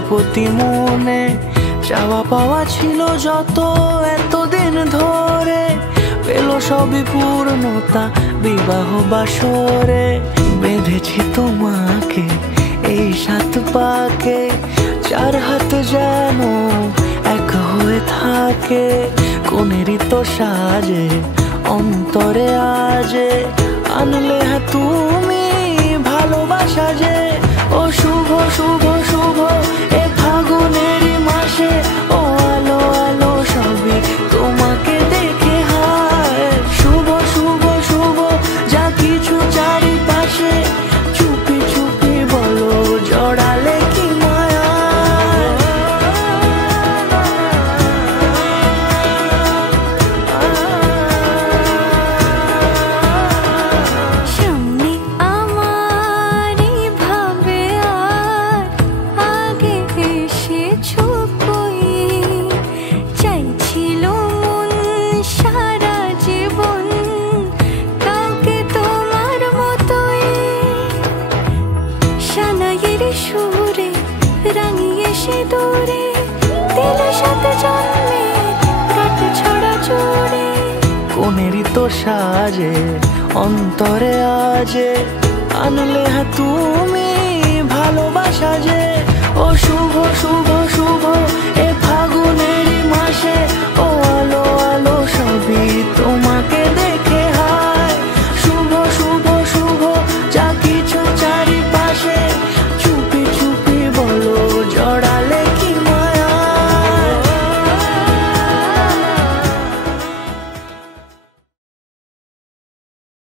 প্রজাপতি মনে চাওয়া পাওয়া ছিল যত এতদিন ধরে, পেল সবই পূর্ণতা বিবাহ বাসরে। বেঁধেছি তোমাকে এই 7 পাকে, 4 হাত যেন এক হয়ে থাকে। কোনেরই তো সাজে অন্তরে আজে, আনলে হ্যাঁ তুমি ভালোবাসা যে। ও শুভ শুভ শুভ এ ফাগুনেরই মাসে, ও আলো আলো সবই তোমাকে দেখে হায়। শুভ শুভ শুভ যা কিছু চারিপাশে, চুপি চুপি বলো জড়ালে কি মায়া। সামনে আমার ভাবে আর আগে এসেছো কই, চাইছিল মন সারা জীবন কাউকে তোমার মতোই। সানাইয়ের সুরে রাঙিয়ে সে দূরে, দিলে 7 জন্মের রাত ছড়া জোরে। কোনেরই তো সাজে অন্তরে আজে, আনলে হ্যাঁ তুমি ভালোবাসা যে। ও শুভ শুভ শুভ এ ফাগুনেরই মাসে,